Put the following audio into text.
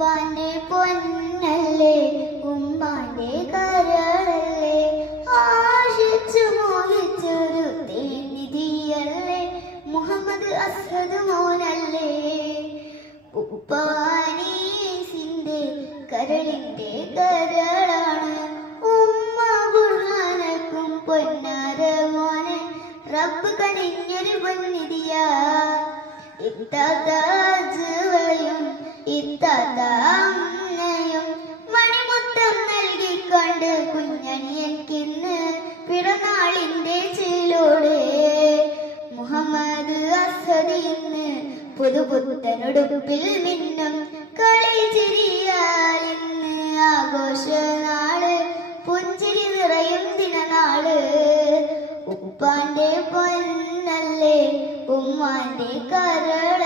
ഉപ്പാന്റെ പൊന്നല്ലേ ഉമ്മാന്റെ കരളല്ലേ ആശിച്ചു മോഹിച്ചൊരു തേനിധിയല്ലേ മുഹമ്മദ് അസ്ഹദ് മോനല്ലേ ഉപ്പാനീസിന്റെ കരളിന്റെ കരളാണ് ഉമ്മ ബുർഹാനക്കും പൊന്നാര മോനെ റബ്ബ് കനിഞ്ഞൊരു പൊന്നിധിയാ ഇത്താതാജുവയും ഇത്താതാമ്മയും മണിമുത്തം നൽകിക്കൊണ്ട് കുഞ്ഞനിയൻകിന്ന് പിറന്നാളിന്റെ ചിലോട് മുഹമ്മദ് അസ്ഹദ് ഇന്ന് പുതുപുത്തനുടുപ്പിൽ മിന്നും കളി ചിരിയാൽ ഇന്ന് ആഘോഷനാള് പുഞ്ചിരി നിറയും ദിനനാള് ഉപ്പാന്റെ പൊന്നല്ലേ ഉമ്മാന്റെ കരൾ